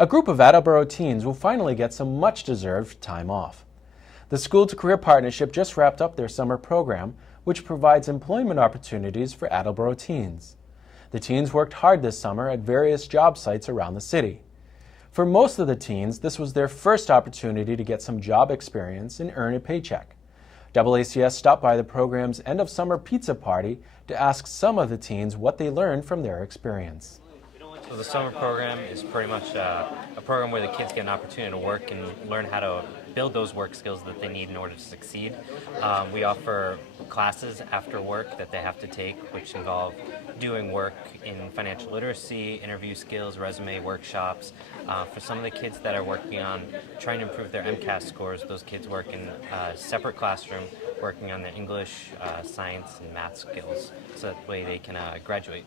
A group of Attleboro teens will finally get some much-deserved time off. The School to Career Partnership just wrapped up their summer program, which provides employment opportunities for Attleboro teens. The teens worked hard this summer at various job sites around the city. For most of the teens, this was their first opportunity to get some job experience and earn a paycheck. DoubleACS stopped by the program's end-of-summer pizza party to ask some of the teens what they learned from their experience. So the summer program is pretty much a program where the kids get an opportunity to work and learn how to build those work skills that they need in order to succeed. We offer classes after work that they have to take, which involve doing work in financial literacy, interview skills, resume workshops. For some of the kids that are working on trying to improve their MCAS scores, those kids work in a separate classroom working on their English, science, and math skills, so that way they can graduate.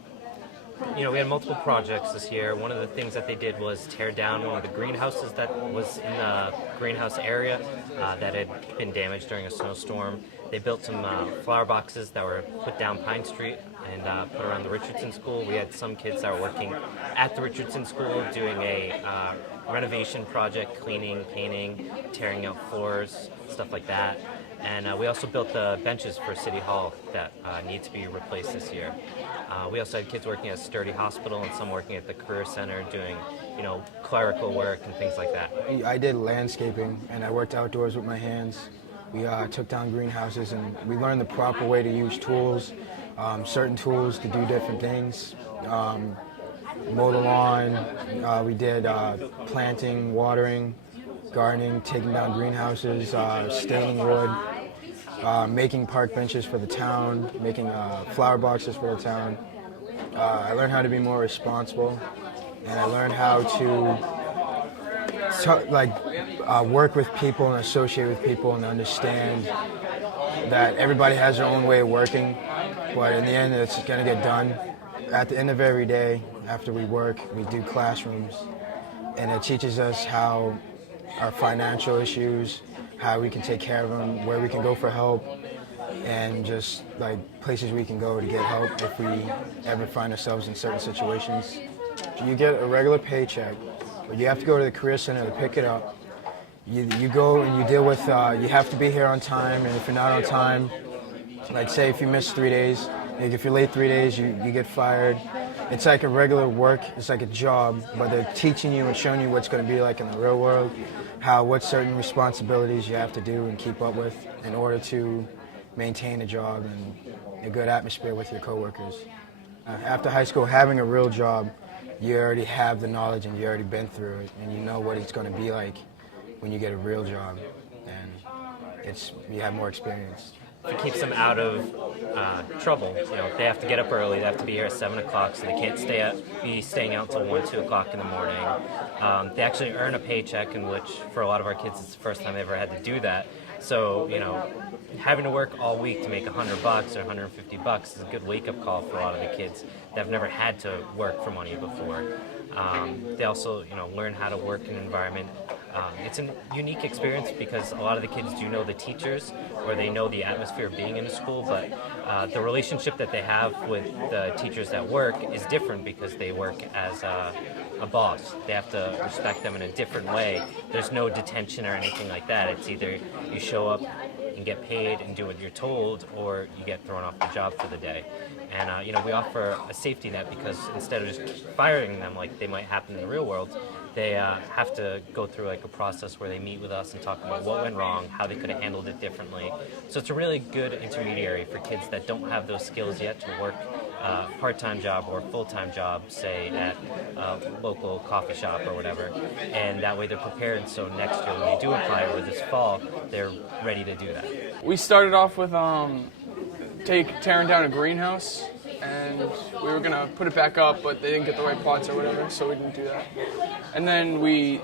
You know, we had multiple projects this year. One of the things that they did was tear down one of the greenhouses that was in the greenhouse area that had been damaged during a snowstorm. They built some flower boxes that were put down Pine Street and put around the Richardson School. We had some kids that were working at the Richardson School doing a renovation project, cleaning, painting, tearing out floors, stuff like that. And we also built the benches for City Hall that need to be replaced this year. We also had kids working at Sturdy Hospital and some working at the Career Center doing, you know, clerical work and things like that. I did landscaping and I worked outdoors with my hands. We took down greenhouses and we learned the proper way to use tools, certain tools to do different things. Mow the lawn, we did planting, watering, gardening, taking down greenhouses, staining wood, making park benches for the town, making flower boxes for the town. I learned how to be more responsible, and I learned how to work with people and associate with people and understand that everybody has their own way of working, but in the end it's going to get done. At the end of every day, after we work, we do classrooms, and it teaches us how our financial issues, how we can take care of them, where we can go for help, and just like places we can go to get help if we ever find ourselves in certain situations. You get a regular paycheck, but you have to go to the Career Center to pick it up. You go and you deal with, you have to be here on time, and if you're not on time, like say if you miss 3 days, like if you're late 3 days, you get fired. It's like a regular work, it's like a job, but they're teaching you and showing you what's going to be like in the real world, what certain responsibilities you have to do and keep up with in order to maintain a job and a good atmosphere with your coworkers. After high school, having a real job, you already have the knowledge and you already been through it, and you know what it's going to be like when you get a real job, and you have more experience. It keeps them out of trouble. You know, they have to get up early. They have to be here at 7 o'clock, so they can't be staying out until 1, 2 o'clock in the morning. They actually earn a paycheck, in which for a lot of our kids it's the first time they ever had to do that. So, you know, having to work all week to make $100 or $150 is a good wake-up call for a lot of the kids that have never had to work for money before. They also, you know, learn how to work in an environment. It's a unique experience because a lot of the kids do know the teachers or they know the atmosphere of being in a school, but the relationship that they have with the teachers at work is different because they work as a boss. They have to respect them in a different way. There's no detention or anything like that. It's either you show up and get paid and do what you're told, or you get thrown off the job for the day. And you know, we offer a safety net because instead of just firing them like they might happen in the real world, they have to go through like a process where they meet with us and talk about what went wrong, how they could have handled it differently. So it's a really good intermediary for kids that don't have those skills yet to work a part-time job or a full-time job, say at a local coffee shop or whatever. And that way they're prepared, so next year when they do apply or this fall, they're ready to do that. We started off with tearing down a greenhouse, and we were going to put it back up, but they didn't get the right parts or whatever, so we didn't do that. And then we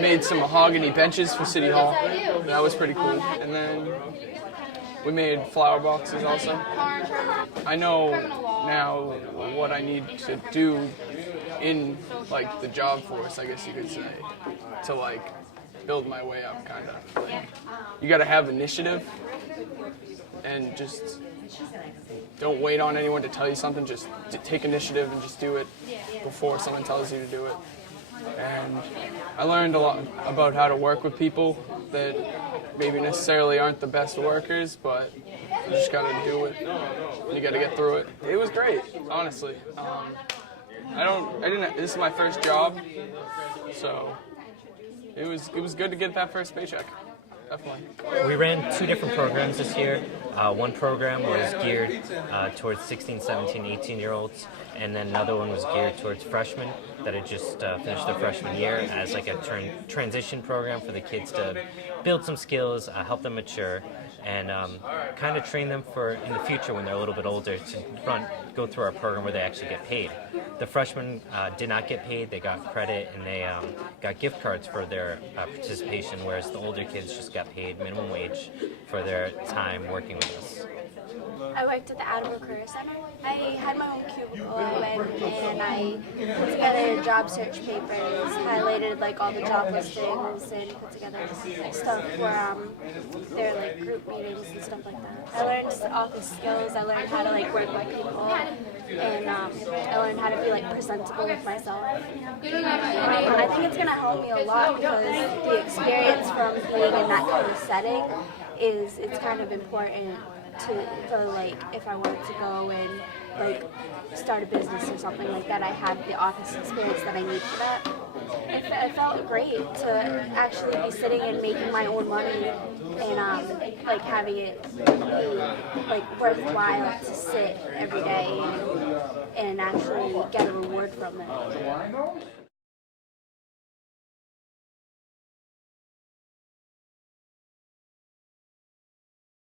made some mahogany benches for City Hall. That was pretty cool. And then we made flower boxes also. I know now what I need to do in like the job force, I guess you could say, to like build my way up, kind of. Like, you got to have initiative and just don't wait on anyone to tell you something. Just take initiative and just do it before someone tells you to do it. and I learned a lot about how to work with people that maybe necessarily aren't the best workers, but you just gotta do it. You gotta get through it. It was great, honestly. This is my first job, so it was good to get that first paycheck. Definitely. We ran 2 different programs this year. One program was geared towards 16, 17, 18-year-olds, and then another one was geared towards freshmen that had just finished their freshman year as like a transition program for the kids to build some skills, help them mature, and kind of train them for in the future when they're a little bit older to go through our program where they actually get paid. The freshmen did not get paid, they got credit, and they got gift cards for their participation, whereas the older kids just got paid minimum wage for their time working with us. I worked at the Attleboro Career Center. I had my own cubicle. I went and I put together job search papers, highlighted like all the job listings, and put together stuff for their like group meetings and stuff like that. I learned office skills. I learned how to like work with people, and I learned how to be like presentable with myself. I think it's gonna help me a lot because the experience from being in that kind of setting it's kind of important for like if I wanted to go and like start a business or something like that, I have the office experience that I need for that. It felt great to actually be sitting and making my own money and like having it be like worthwhile to sit every day and actually get a reward from it.